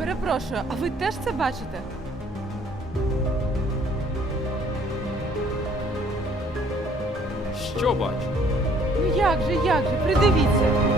перепрошую, а ви теж це бачите? Що бачу? Ну як же, як же, придивіться.